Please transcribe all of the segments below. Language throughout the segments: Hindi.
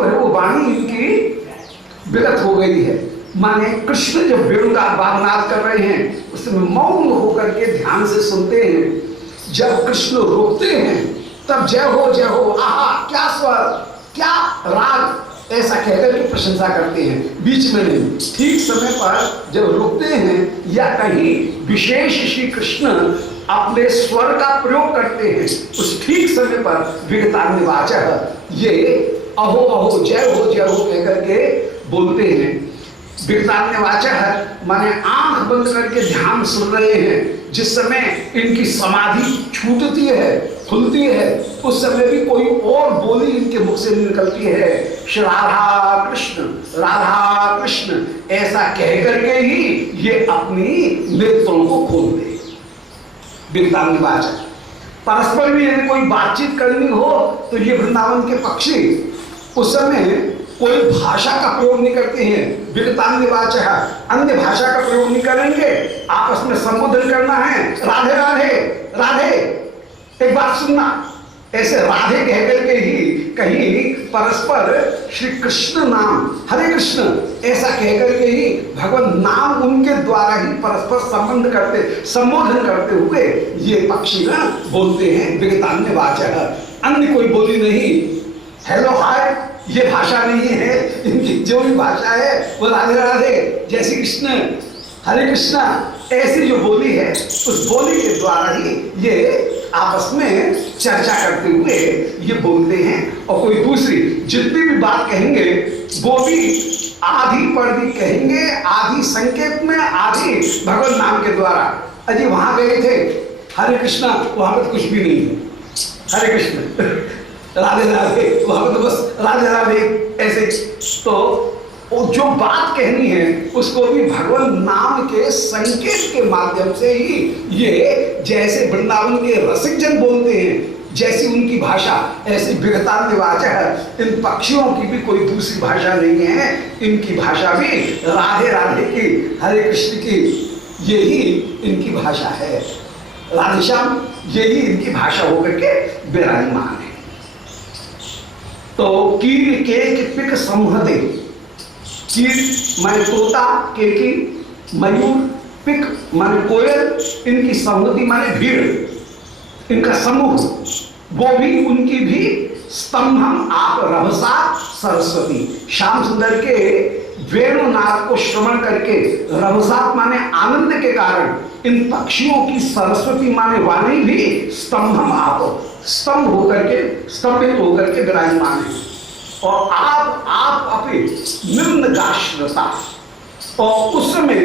जो है वो वाणी इनकी विगत हो गई है। माने कृष्ण जब वेणु का वादनाद कर रहे हैं उसमें मौन होकर के ध्यान से सुनते हैं। जब कृष्ण रोकते हैं तब जय हो आहा क्या स्वर क्या राग ऐसा कहकर के प्रशंसा करते हैं, बीच में नहीं। ठीक समय पर जब रुकते हैं या कहीं विशेष श्री कृष्ण अपने स्वर का प्रयोग करते हैं उस ठीक समय पर विगतान्यवाचः ये अहो अहो जय हो कहकर के बोलते हैं। विगतान्यवाचः माने आंख बंद करके ध्यान सुन रहे हैं। जिस समय इनकी समाधि छूटती है खुलती है उस समय भी कोई और बोली इनके मुख से निकलती है, श्री राधा कृष्ण ऐसा कह करके ही ये अपनी नेत्रों को खोल दे। विगतान्यवाचः परस्पर भी यदि कोई बातचीत करनी हो तो ये वृंदावन के पक्षी उस समय कोई भाषा का प्रयोग नहीं करते हैं। विगतान्यवाचः अन्य भाषा का प्रयोग नहीं करेंगे। आपस में संबोधन करना है, राधे राधे राधे एक बात सुनना, ऐसे राधे कह करके ही कहीं परस्पर श्री कृष्ण नाम हरे कृष्ण ऐसा कह करके ही भगवान नाम उनके द्वारा ही परस्पर संबोधन करते हुए ये पक्षी ना बोलते हैं। विगतान्यवाचः अन्य कोई बोली नहीं, हेलो हाय ये भाषा नहीं है। इनकी जो भी भाषा है वो राधे राधे जय श्री कृष्ण हरे कृष्णा ऐसी जो बोली है उस बोली के द्वारा ही ये आपस में चर्चा करते हुए ये बोलते हैं। और कोई दूसरी जितनी भी बात कहेंगे वो भी आधी पर्दी कहेंगे, आधी संकेत में, आधी भगवान नाम के द्वारा। अजी वहां गए थे हरे कृष्णा, वहां पर कुछ भी नहीं है, हरे कृष्ण राधे राधे, वहां पर तो बस राधे राधे ऐसे। तो जो बात कहनी है उसको भी भगवान नाम के संकेत के माध्यम से ही ये जैसे वृंदावन के रसिक जन बोलते हैं जैसी उनकी भाषा ऐसी विगतान्यवाचः इन पक्षियों की भी कोई दूसरी भाषा नहीं है। इनकी भाषा भी राधे राधे की हरे कृष्ण की यही इनकी भाषा है। राधेश्याम यही इनकी भाषा होकर के विराजमान है। तो कीर केक पिक संहते, कीर माने तोता, केकी मयूर, पिक माने कोयल, इनकी संहति माने भीड़, इनका समूह, वो भी उनकी भी स्तंभम आप रभसा सरस्वती। श्याम सुंदर के वेणुनाद को श्रवण करके रभसा माने आनंद के कारण इन पक्षियों की सरस्वती माने वाणी भी स्तंभम आप स्तंभ होकर के स्तंभित होकर के विराजमान है। और आप अपने निम्न गाश्रता, और उस समय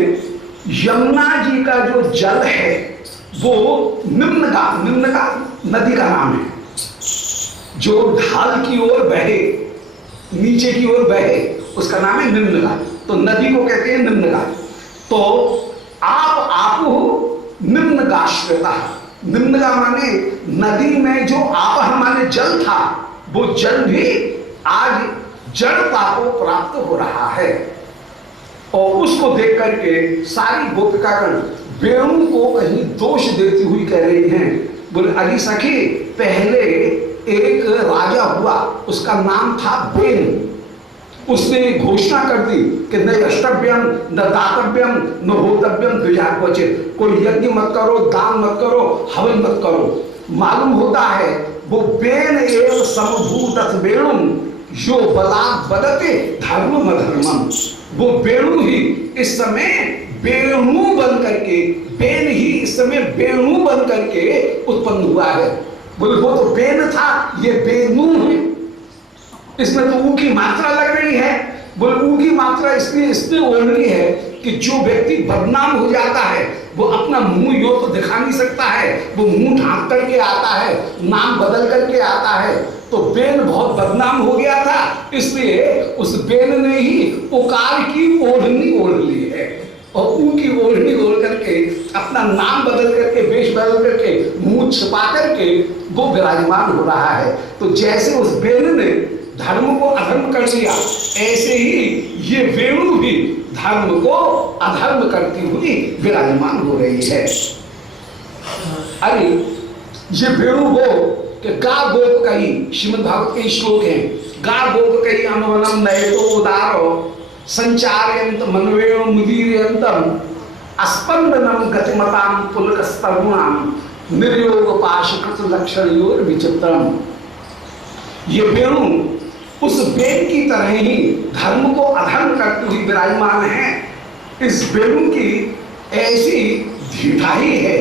यमुना जी का जो जल है वो निम्न का नदी का नाम है, जो ढाल की ओर बहे नीचे की ओर बहे उसका नाम है निम्न का। तो नदी को कहते हैं निम्न का। तो आप निम्न गाश्रता, निम्न का माने नदी में जो आप माने जल था वो जल भी आज जड़ता को प्राप्त हो रहा है। और उसको देख करके सारी गोपिकागण वेणु को कहीं दोष देती हुई कह रही हैं, बोले अली सखी पहले एक राजा हुआ उसका नाम था बेन, उसने घोषणा कर दी कि न यष्टव्यम न दातव्यम न होतव्यम द्विजाक्वचित, कोई यज्ञ मत करो, दान मत करो, हवन मत करो। मालूम होता है वो बेन एव समभूत वेणुम जो बलात् बदते धर्मम अधर्मम, वो वेणु ही इस समय वेणु बन करके, बेन ही इस समय वेणु बन करके उत्पन्न हुआ है। बोले वो तो बेन था, ये बेनू है, इसमें तो ऊ की मात्रा लग रही है। बोले ऊ की मात्रा इसलिए ओढ़नी है कि जो व्यक्ति बदनाम हो जाता है वो अपना मुंह यो तो दिखा नहीं सकता है, वो मुंह ढांक करके आता है, नाम बदल करके आता है। तो बेन बहुत बदनाम हो गया था, इसलिए उस बेन ने ही उकार की ओढ़नी ओढ़ ली है और ऊ की ओढ़नी ओढ़ करके अपना नाम बदल करके, वेश बदल करके, मुंह छिपा करके वो विराजमान हो रहा है। तो जैसे उस बेन ने धर्म को अधर्म कर दिया, ऐसे ही ये वेणु भी धर्म को अधर्म करती हुई विराजमान हो रही है। अरे ये वेणु वो कि गा गोप कही, श्रीमद् भागवत के श्लोक हैं, गा गोप कही अनुवनम नयतो उदारो संचार्यंत मनवेणु मुदीर्यंतम अस्पंदनम गतिमताम पुलकस्तरुणाम निर्योग पाशकृत लक्षण योर विचित्रम। ये वेणु उस वेद की तरह ही धर्म को अधर्म करती हुई विराजमान है। इस वेणु की ऐसी ढिठाई है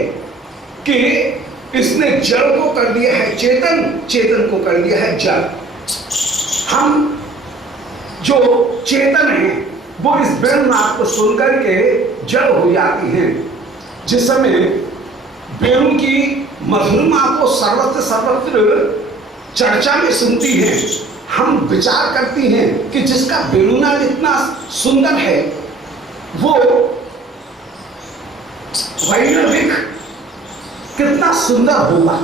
कि इसने जड़ को कर दिया है चेतन, चेतन को कर दिया है जड़। हम जो चेतन हैं वो इस वेणुनाद को सुनकर के जड़ हो जाती हैं। जिस समय वेणु की मधुरमा को सर्वत्र सर्वत्र चर्चा में सुनती हैं, हम विचार करती हैं कि जिसका वेणुनाद इतना सुंदर है वो वैणविक कितना सुंदर होगा,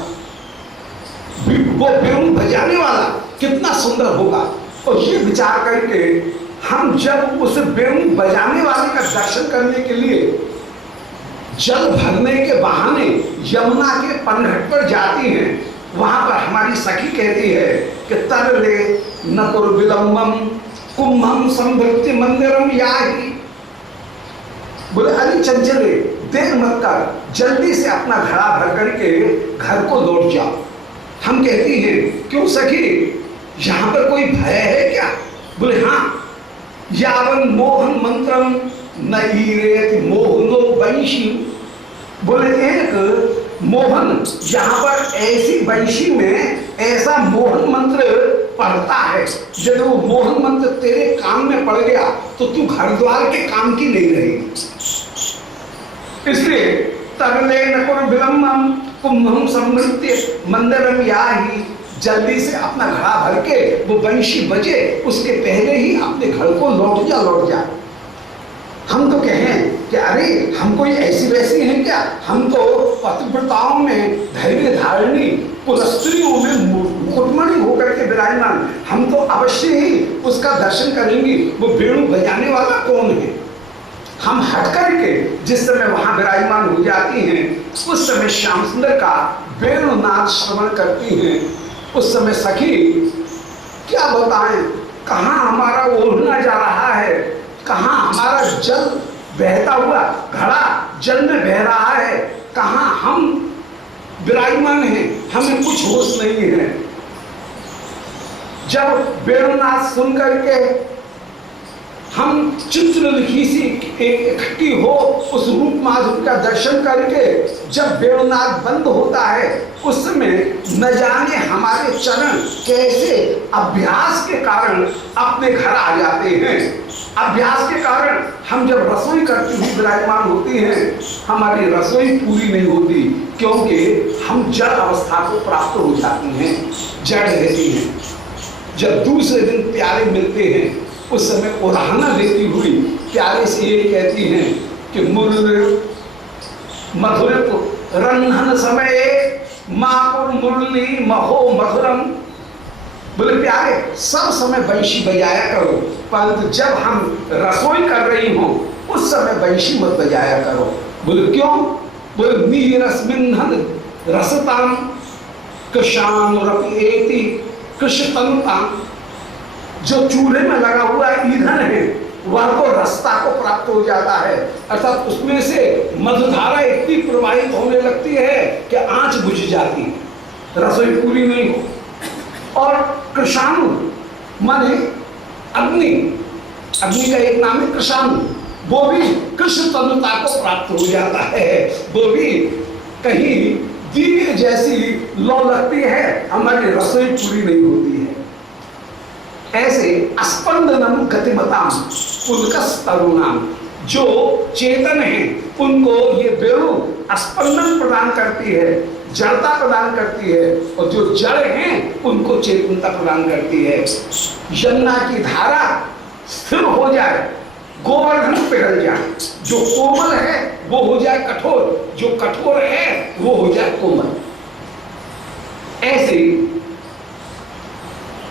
वो वेणु बजाने वाला कितना सुंदर होगा। और ये विचार करके हम जब उस वेणु बजाने वाले का दर्शन करने के लिए जल भरने के बहाने यमुना के पनघट पर जाती हैं, वहां पर हमारी सखी कहती है कि तरले नकुर विलंबम कुंभम संभृत्य मंदिरम याही। बोले अरे चंचले देर मत कर, जल्दी से अपना घड़ा भर करके घर को लौट जाओ। हम कहती हैं क्यों सखी, यहां पर कोई भय है क्या? बोले हाँ, यावन मोहन मंत्रम नईरेत मोहनो वंशी। बोले एक मोहन यहाँ पर ऐसी वंशी में ऐसा मोहन मंत्र पढ़ता है, जब वो मोहन मंत्र तेरे कान में पड़ गया तो तू घर द्वार के काम की नहीं रहेगी। इसलिए तरले नकुर विलंबम कुंभम समृत्य मंदिरम याही, जल्दी से अपना घड़ा भर के वो वंशी बजे उसके पहले ही अपने घर को लौट जा। हम तो कहें कि अरे हम कोई ऐसी वैसी हैं क्या, हम तो पतिव्रताओं में धैर्य धारणी पुरस्त्रियों में मुकुटमणि होकर के विराजमान, हम तो अवश्य ही उसका दर्शन करेंगे। वो वेणु बजाने वाला कौन है? हम हट करके जिस समय वहां विराजमान हो जाती हैं उस समय श्याम सुंदर का वेणुनाद श्रवण करती हैं। उस समय सखी क्या बताएं, कहाँ हमारा ओढ़ना जा रहा है, कहाँ हमारा जल बहता हुआ घड़ा जल में बह रहा है, कहाँ हम विराजमान हैं, हमें कुछ होश नहीं है। जब वेणुनाद सुन करके हम चित्रलिखी सी इकट्ठी हो उस रूप माधुर्य का दर्शन करके जब वेणुनाद बंद होता है उस समय न जाने हमारे चरण कैसे अभ्यास के कारण अपने घर आ जाते हैं। अभ्यास के कारण हम जब रसोई करती हुई विराजमान होती हैं हमारी रसोई पूरी नहीं होती, क्योंकि हम जड़ अवस्था को प्राप्त हो जाती हैं, जड़ रहती हैं। जब दूसरे दिन प्यारे मिलते हैं उस समय उड़ाना देती हुई प्यारे से ये कहती हैं कि मधुर रंधन समय मापुर मुरली महो मधुरम। बोले प्यारे सब समय बंशी बजाया करो, परंतु जब हम रसोई कर रही हो उस समय बंशी मत बजाया करो। बोले क्यों? बोले नीरसमिन्हन रसताम कृषाम रपि कृष्णतनुताम। जो चूल्हे में लगा हुआ ईंधन है वह तो रसता को प्राप्त हो जाता है, अर्थात उसमें से मधुधारा इतनी प्रवाहित होने लगती है कि आंच बुझ जाती है, रसोई पूरी नहीं हो। और कृषाणु माने अग्नि, अग्नि का एक नाम है कृषाणु, वो भी कृष्ण तनुता को प्राप्त हो जाता है, वो भी कहीं दीप जैसी लौ लगती है, हमारी रसोई पूरी नहीं होती है। ऐसे अस्पंदनम गतिमताम पुलकस तरुणाम, जो चेतन है उनको ये वेणु स्पंदन प्रदान करती है, जड़ता प्रदान करती है, और जो जड़ हैं उनको चेतनता प्रदान करती है। यमुना की धारा स्थिर हो जाए, गोवर्धन पिघल जाए, जो कोमल है वो हो जाए कठोर, जो कठोर है वो हो जाए कोमल। ऐसे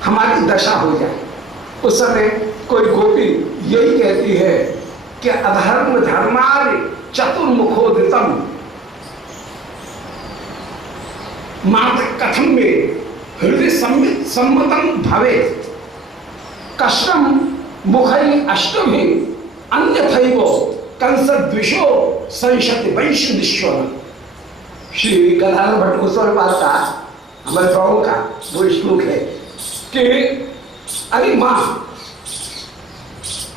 हमारी दशा हो जाए। उस समय कोई गोपी यही कहती है कि अधर्म धर्मार्य चतुर्मुखोदितम मात्र कथम में हृदय सम्मतम भवे कष्टम मुखै अष्टमी अन्यथैव कंसद्विषो संशति वैश्यनिश्वर। श्री गदाधर भट्ट गोस्वामी पाद का, हमारे गाँव का वो श्लोक है कि अरे माँ,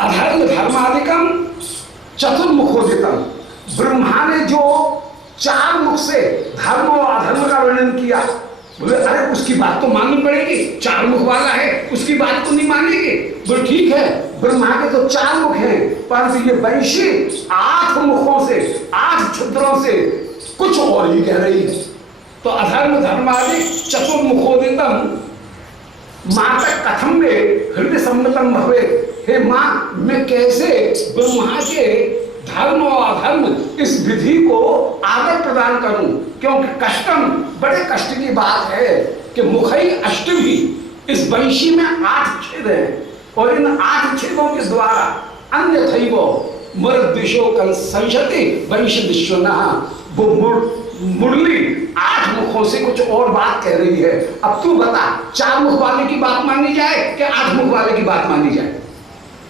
अधर्म धर्मादिकम चतुर्मुखोदितम, ब्रह्मा ने जो 4 मुख से धर्म और अधर्म का वर्णन किया, बोले अरे उसकी बात तो माननी पड़ेगी, 4 मुख वाला है, उसकी बात तो नहीं मानेंगे। बोले ठीक है, ब्रह्मा के तो 4 मुख हैं, परंतु ये वैश्य 8 मुखों से, 8 छिद्रों से कुछ और ही कह रही है। तो अधर्म धर्मादि चतुर्मुखोदितम माता कथम में हृदय सम्मतम भवे। हे माँ, मैं कैसे ब्रह्मा के धर्म और अधर्म इस विधि को आदर प्रदान करूं, क्योंकि कष्टम, बड़े कष्ट की बात है कि मुखई अष्टमी, इस वंशी में 8 छेद हैं और इन 8 छेदों के द्वारा अन्यथैव मरद्विषो संशति वंश विश्वना, वो मुरली 8 मुखों से कुछ और बात कह रही है। अब तू बता, 4 मुख वाले की बात मानी जाए कि 8 मुख वाले की बात मानी जाए?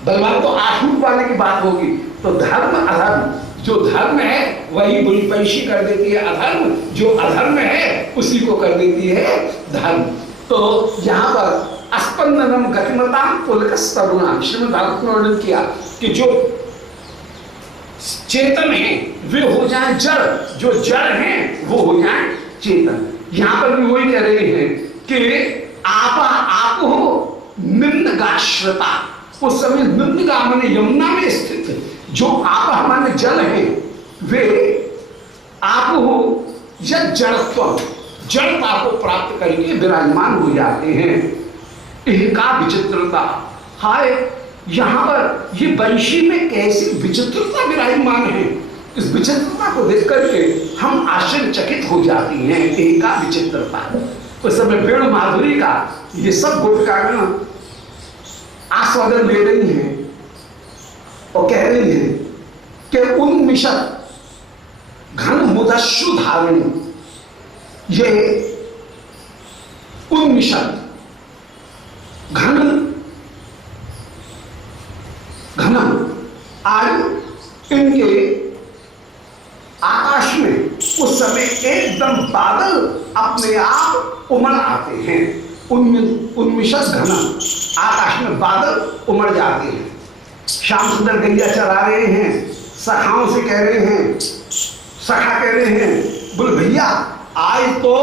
बलवान तो 8 मुख वाले की बात होगी। तो धर्म अधर्म, जो धर्म है वही बुलपैशी कर देती है अधर्म, जो अधर्म है उसी को कर देती है धर्म। तो यहाँ पर अस्पंदनम गतिमताम पुलकस्तरुणा, श्रीमद् भागवत में वर्णन किया कि जो चेतन है वे हो जाए जड़, जो जड़ हैं वो हो जाए चेतन। यहां पर भी वही कह रहे हैं कि आप हो निम्न गाश्रता, उस समय निम्न का माने यमुना में स्थित जो आप माने जल है, वे आप हो यद जड़त्व, जड़ता को प्राप्त करके विराजमान हो जाते हैं। इनका विचित्रता, हाय यहां पर ये वंशी में कैसी विचित्रता विराजमान है, इस विचित्रता को देख करके हम आश्चर्यचकित हो जाती हैं। एका विचित्रता, उस समय वेणु माधुरी का ये सब गुणगान आस्वादन ले रही हैं और कह रही है कि उन्मिषद घन मुदस्सु धारणी, ये उन्मिषद घन आज इनके आकाश में उस समय एकदम बादल अपने आप उमड़ आते हैं। उन्मिषद घना, आकाश में बादल उमड़ जाते हैं। श्याम सुंदर गैया चला रहे हैं, सखाओं से कह रहे हैं, सखा कह रहे हैं, बोले भैया आज तो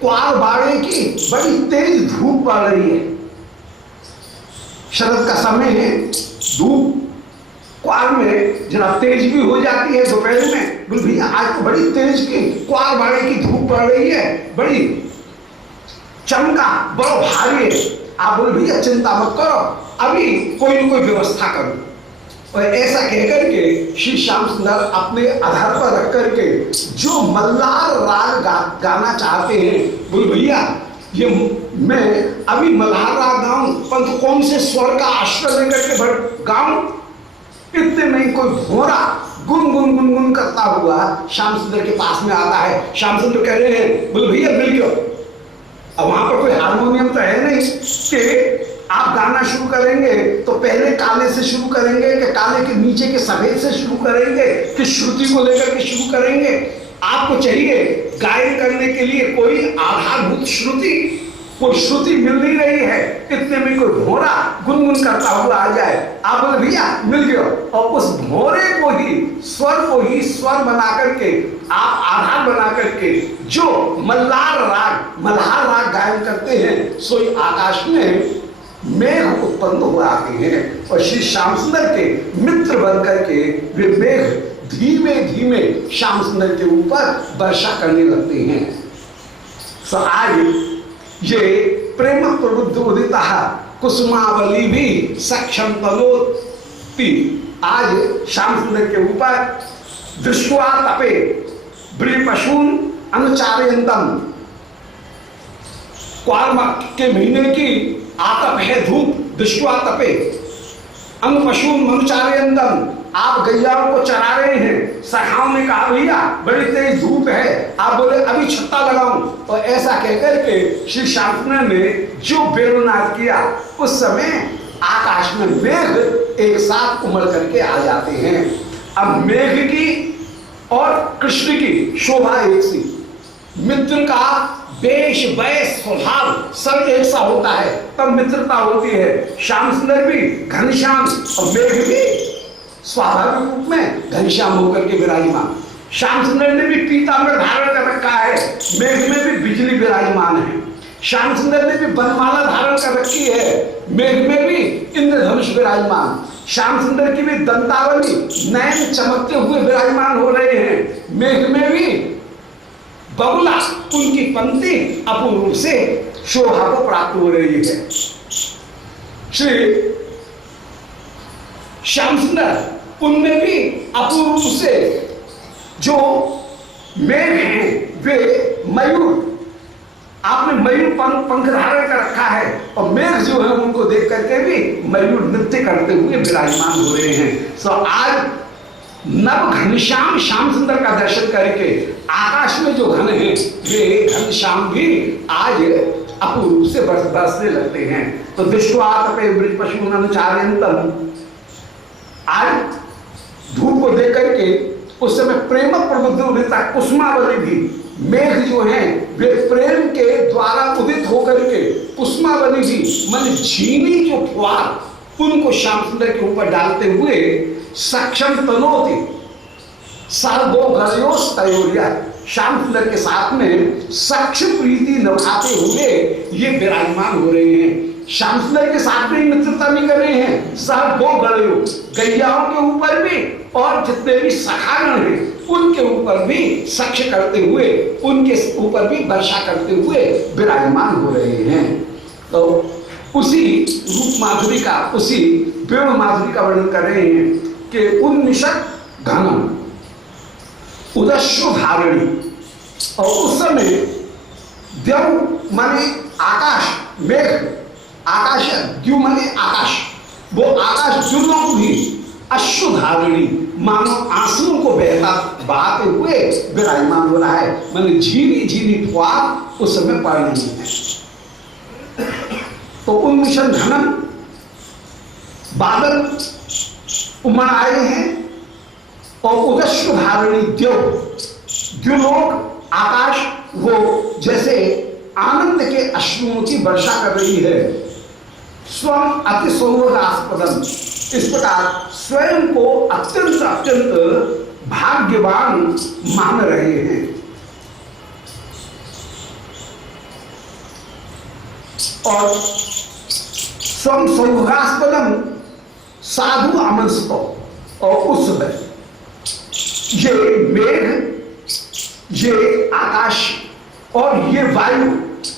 क्वार बाड़े की बड़ी तेज धूप पड़ रही है, शरद का समय है, धूप क्वार में जरा तेज भी हो जाती है दोपहर में। बोले भैया आज तो बड़ी तेज की क्वार बाड़े की धूप पड़ रही है, बड़ी चमका, बड़ा भारी है। आप बोले भैया चिंता मत करो, अभी कोई न कोई व्यवस्था करो। और ऐसा कहकर के श्री श्याम सुंदर अपने आधार पर रख करके जो मल्लार राग गाना चाहते हैं, बोले भैया ये मैं अभी मल्हार राग गाऊं, परंतु कौन से स्वर का आश्रय लेकर के गाऊं? इतने में कोई भोरा गुनगुन गुनगुन करता हुआ श्याम सुंदर के पास में आता है। श्याम सुंदर कह रहे हैं, बोले भैया मिल गयो। अब वहां पर कोई हारमोनियम तो है नहीं कि आप गाना शुरू करेंगे तो पहले काले से शुरू करेंगे कि काले के नीचे के सफेद से शुरू करेंगे कि श्रुति को लेकर के शुरू करेंगे। आपको चाहिए गायन करने के लिए कोई आधारभूत श्रुति, कोई श्रुति मिल नहीं रही है। इतने में कोई भोरा गुनगुन करता हुआ आ जाए, आप बोले भैया मिल गया। और उस भोरे को ही स्वर बना करके, आप आधार बना करके जो मल्हार राग गायन करते हैं, सोई आकाश में मेघ उत्पन्न हो आते हैं और श्री श्याम सुंदर के मित्र बन करके वे मेघ धीमे धीमे श्याम सुंदर के ऊपर वर्षा करने लगते हैं। तो आज ये प्रेम प्रबुद्ध उदिता कुसुमावली भी सक्षम तनोति, आज श्याम सुंदर के ऊपर दृष्टवा तपे बृहपशून अनुचारयन्तम, क्वार के महीने की आतप है धूप, दृष्टवा तपे अनुपशून मनुचारयन्तम, आप गैयाओं को चरा रहे हैं। सखाओं ने कहा भैया बड़ी तेज धूप है, आप बोले अभी छत्ता लगाऊं। और ऐसा कहकर के श्री शांतनु ने जो वेणुनाद किया, उस समय आकाश में मेघ एक साथ उमड़ करके आ जाते हैं। अब मेघ की और कृष्ण की शोभा एक सी, मित्र का वेश वैश स्वभाव सब एक सा होता है, तब मित्रता होती है। श्याम सुंदर भी घनश्याम और मेघ भी स्वाभाविक रूप में घनश्याम होकर के विराजमान। श्याम सुंदर ने भी पीतांबर धारण कर रखा है, मेघ में भी बिजली विराजमान है। श्याम सुंदर ने भी बनमाला धारण कर रखी है, मेघ में भी इंद्रधनुष विराजमान। श्याम सुंदर की भी दंतावली नयन चमकते हुए विराजमान हो रहे हैं, मेघ में भी बगुला उनकी पंक्ति अपूर्व रूप से शोभा को प्राप्त हो रही है। श्री श्याम सुंदर उनमें भी अपूर्व रूप से जो मेघ हैं वे मयूर, आपने मयूर पंख धारण कर रखा है, और मेघ जो है उनको देख करके भी मयूर नृत्य करते हुए विराजमान हो रहे हैं। सो आज नव घनश्याम श्याम सुंदर का दर्शन करके आकाश में जो घन है वे घनश्याम भी आज अपूर्व रूप से बरसने लगते हैं। तो दृष्टवा तपे ब्रज पशुनचार्यन्तम, आज धूप को देख करके उस समय प्रेम प्रबुद्ध उदिता कुसुमावली भी, मेघ जो है वे प्रेम के द्वारा उदित होकर के कुसुमावली भी मन झीनी जो फुहार उनको श्याम सुंदर के ऊपर डालते हुए सक्षम तनोति सर्वो गलयोस तयोरिया, श्याम सुंदर के साथ में सक्ष प्रीति निभाते हुए ये विराजमान हो रहे हैं। श्याम सुंदर के साथ में मित्रता भी कर रहे हैं, सर्वो गलयो, गैयाओं के ऊपर भी और जितने भी सखागण हैं उनके ऊपर भी सक्ष करते हुए, उनके ऊपर भी वर्षा करते हुए विराजमान हो रहे हैं। तो उसी रूप माधुरी का, उसी वेणु माधुरी का वर्णन कर रहे हैं कि उन्निषद घनम उदस्यु धारणी, और उस समय द्यौ माने आकाश, मेघ आकाश, द्यु माने आकाश, वो आकाश द्युलोक भी अश्रु धारणी मानो आंसुओं को बहाते हुए विराजमान हो रहा है, माने झीनी झीनी फुहार उस समय पड़ रही है। तो उन्मिषद घनम, बादल उमड़ आए हैं, और उदस्यु धारणी द्युलोक आकाश वो जैसे आनंद के अश्रुओं की वर्षा कर रही है। स्वयं अति सौभाग्यास्पदम, इस प्रकार स्वयं को अत्यंत अत्यंत भाग्यवान मान रहे हैं। और स्वयं सौभाग्यास्पदम साधु आमंत्रित, और उस समय ये मेघ, ये आकाश और ये वायु,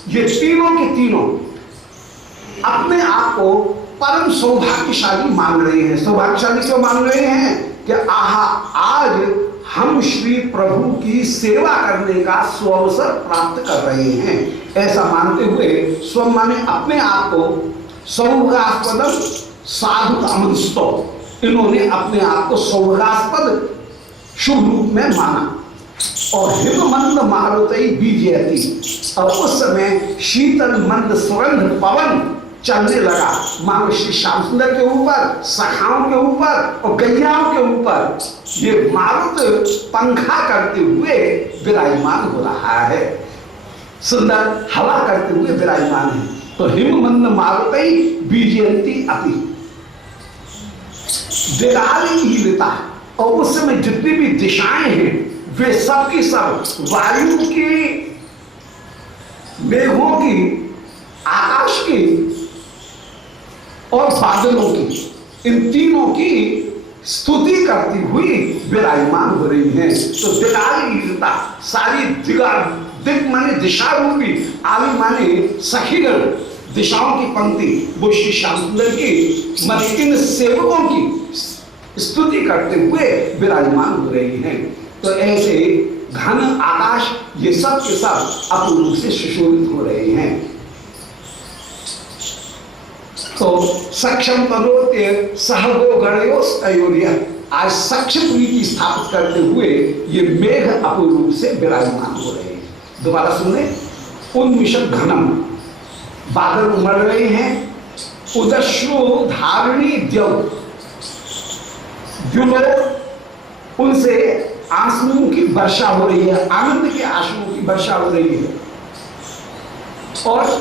ये तीनों के तीनों अपने आप को परम सौभाग्यशाली मान रहे हैं। सौभाग्यशाली क्यों मान रहे हैं कि आहा, आज हम श्री प्रभु की सेवा करने का सुअवसर प्राप्त कर रहे हैं, ऐसा मानते हुए स्व माने अपने आप को सौभाग्यास्पद साधु आमंत्रित, इन्होंने अपने आप को सौभाग्यास्पद शुभ रूप में माना। और हिममंद मारुति बीजयती, और उस समय शीतल मंद सुगंध पवन चलने लगा, मानो श्री श्याम सुंदर के ऊपर, सखाओं के ऊपर और गैयाओं के ऊपर ये मारुत पंखा करते हुए विराजमान हो रहा है, सुंदर हवा करते हुए विराजमान है। तो हिममंद मारुति बीजयंती अपि दिगाली, और उस समय जितनी भी दिशाएं हैं वे सब की सब वायु की, मेघों की, आकाश की और बादलों की, इन तीनों की स्तुति करती हुई विराजमान हो रही हैं। तो दिगालीता, सारी दिग माने दिशा रूपी, आली माने सखीगण, दिशाओं की पंक्ति, वो श्री श्याम सुंदर की माने इन सेवकों की स्तुति करते हुए विराजमान हो रही हैं। तो ऐसे घन आकाश ये सब के सब अपूर्व रूप से सुशोभित हो रहे हैं। तो सक्षम तनोत्य सहगो गणयोस अयोध्या, आज सक्ष प्रीति स्थापित करते हुए ये मेघ अपूर्व रूप से विराजमान हो रहे हैं। दोबारा सुने, उन्मिषद घनम, बादल उमड़ रहे हैं, उदश्रु धारिणी द्यौ, उनसे आंसुओं की वर्षा हो रही है, आनंद के आंसुओं की वर्षा हो रही है। और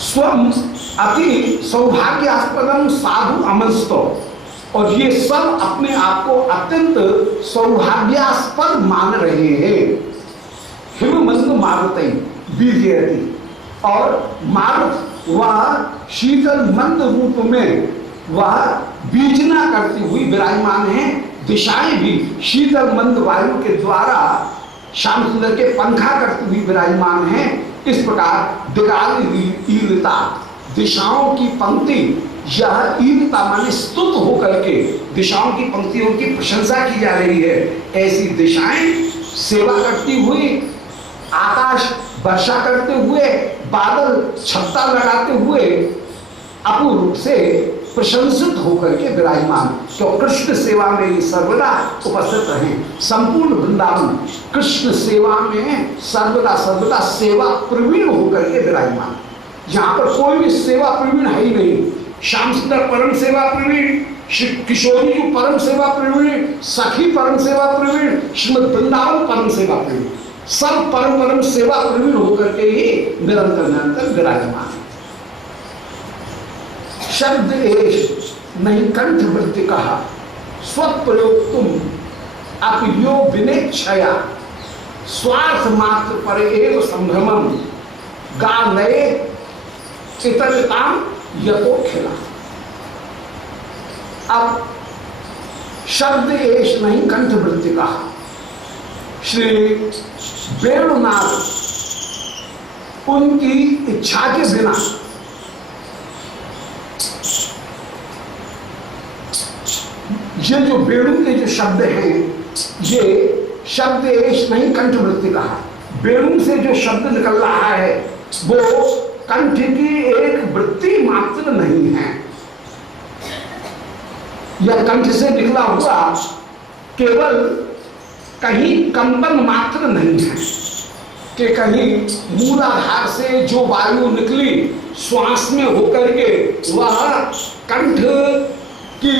स्वम अति सौभाग्यास्पदम साधु अमस्तौ, और ये सब अपने आप को अत्यंत सौभाग्यास्पद मान रहे हैं। हिममंद मारुति बीजयति, और मारुत वह शीतल मंद रूप में वह बीजना करती हुई विराजमान है। दिशाएं भी शीतल मंद वायु के द्वारा श्याम सुंदर के पंखा करती हुई विराजमान है। इस प्रकार दिगाल ईलता, दिशाओं की पंक्ति, यह ईलता माने स्तुत होकर के दिशाओं की पंक्तियों की प्रशंसा की जा रही है। ऐसी दिशाएं सेवा करती हुई, आकाश वर्षा करते हुए, बादल छत्ता लगाते हुए अपूर्व रूप से प्रशंसित होकर के विराजमान, तो कृष्ण सेवा में ये सर्वदा उपस्थित रहें। संपूर्ण वृंदावन कृष्ण सेवा में सर्वदा सर्वदा सेवा प्रवीण होकर के विराजमान। यहाँ पर कोई भी सेवा प्रवीण है ही नहीं। श्याम सुंदर परम सेवा प्रवीण, किशोरी जी परम सेवा प्रवीण, सखी परम सेवा प्रवीण, श्रीमद वृंदावन परम सेवा प्रवीण, सब परम सेवा प्रवीण होकर के ही निरंतर निरंतर विराजमान। शब्द एश नहीं कंठ वृत्ति कहा, स्वप्रयोग तुम अपयो विनेक्षया, स्वार्थ मात्र पर एव संभ्रमम, गा नए इतरताम यतो खिला। अब शब्द एश नहीं कंठ वृत्ति कहा, श्री वेणुनाथ उनकी इच्छा के बिना ये जो वेणु के जो शब्द हैं, ये शब्द एश नहीं कंठवृत्ति कहा। वेणु से जो शब्द निकल रहा है वो कंठ की एक वृत्ति मात्र नहीं है। यह कंठ से निकला हुआ केवल कहीं कंपन मात्र नहीं है कि कहीं मूलाधार से जो वायु निकली श्वास में होकर के वह कंठ की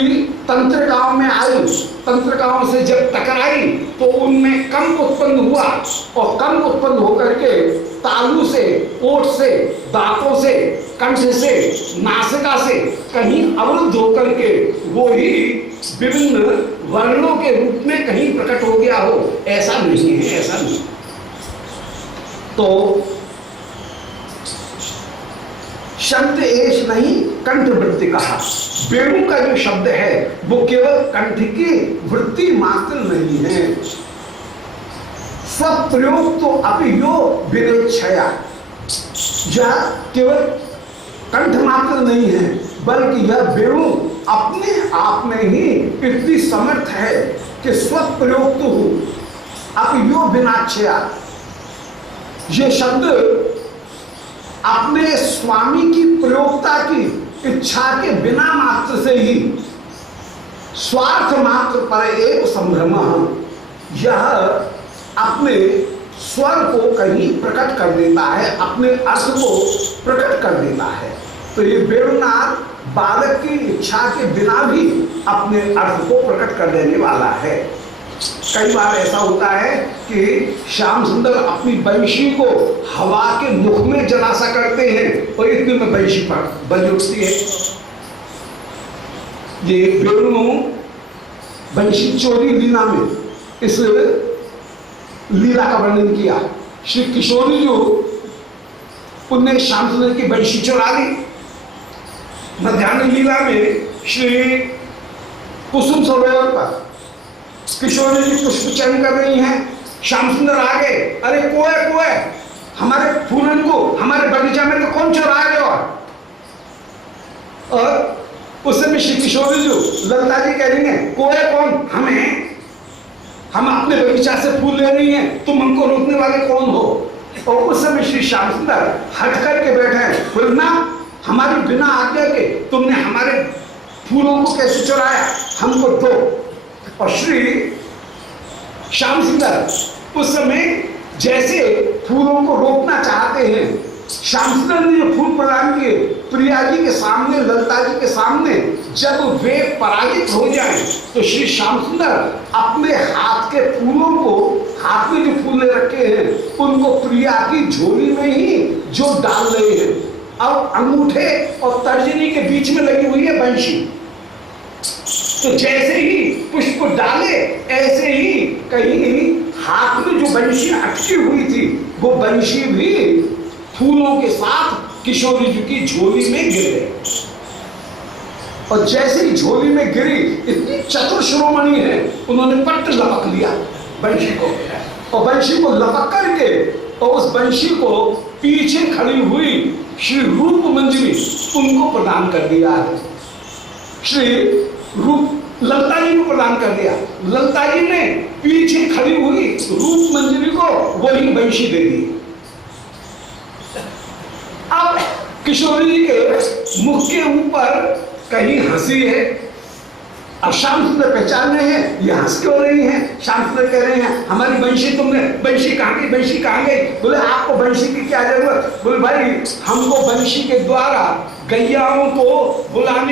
तंत्रिकाओं में आई, तंत्रिकाओं से जब टकराई तो उनमें कंप उत्पन्न हुआ, और कंप उत्पन्न होकर के तालू से, ओठ से, दांतों से, कंठ से, नासिका से कहीं अवरुद्ध होकर के वो ही विभिन्न वर्णों के रूप में कहीं प्रकट हो गया हो, ऐसा नहीं है, ऐसा नहीं। तो शब्द एश नहीं कंठ वृत्ति कहा। वेणु का जो शब्द है वो केवल कंठ की वृत्ति मात्र नहीं है। स्वप्रयोग तो अपियो विनेक्षया, यह केवल कंठ मात्र नहीं है बल्कि यह वेणु अपने आप में ही इतनी समर्थ है कि स्वप्रयोग तो अपियो विनाक्षया, ये शब्द अपने स्वामी की प्रयोक्ता की इच्छा के बिना मात्र से ही स्वार्थ मात्र पर एक संभ्रम, यह अपने स्वर को कहीं प्रकट कर देता है, अपने अर्थ को प्रकट कर देता है। तो ये वेणुनाथ बालक की इच्छा के बिना भी अपने अर्थ को प्रकट कर देने वाला है। कई बार ऐसा होता है कि श्याम सुंदर अपनी बंशी को हवा के मुख में जला सा करते हैं और इतने में बंशी पर बज उठती है। ये वेणु बंशी चोरी लीला में इस लीला का वर्णन किया। श्री किशोरी जो उनने श्याम सुंदर की बंशी चुरा ली। मध्यान्ह लीला में श्री कुसुम सरोवर पर किशोरी जी पुष्प चयन कर रही हैं, श्याम सुंदर आ गए, अरे कोए कोए हमारे फूलन को हमारे बगीचा में तो कौन चुरा रहे हो। और उस समय श्री किशोरी जो ललिता जी कह रही हैं कोए कौन, हमें हम अपने बगीचा से फूल ले रही हैं, तुम हमको रोकने वाले कौन हो। और उस समय श्री श्याम सुंदर हट करके बैठे हैं, बोलना हमारी बिना आज्ञा के तुमने हमारे फूलों को कैसे चुराया, हमको दो। और श्री श्याम सुंदर उस समय जैसे फूलों को रोकना चाहते हैं, श्याम सुंदर ने जो फूल प्रदान किए प्रिया जी के सामने, ललिता जी के सामने, जब वे पराजित हो जाएं तो श्री श्याम सुंदर अपने हाथ के फूलों को, हाथ में जो फूल रखे हैं उनको प्रिया की झोली में ही जो डाल रहे हैं। अब अंगूठे और तर्जनी के बीच में लगी हुई है बंशी, तो जैसे ही पुष्प डाले ऐसे ही कहीं हाथ में जो बंशी अटकी हुई थी वो बंशी भी फूलों के साथ किशोरी जी की झोली में गिर गई। और जैसे ही झोली में गिरी, इतनी चतुर शिरोमणि है, उन्होंने पट लपक लिया बंशी को, और बंशी को लपक करके और उस बंशी को पीछे खड़ी हुई श्री रूप मंजरी उनको प्रदान कर दिया है। श्री रूप ललिता जी को प्रदान कर दिया। ललिता जी ने पीछे खड़ी हुई रूप मंजरी को वही बंशी दे दी। अब किशोरी जी के मुख के ऊपर कहीं हंसी है। अब श्याम सुंदर पहचान रहे हैं ये हंस क्यों रही हैं। श्याम सुंदर कह रहे हैं हमारी बंशी तुमने, बंशी कहाँ गई, बंशी कहाँ गई। बोले आपको बंशी की क्या जरूरत। बोले भाई हमको बंशी के द्वारा गैयाओं को बुलाने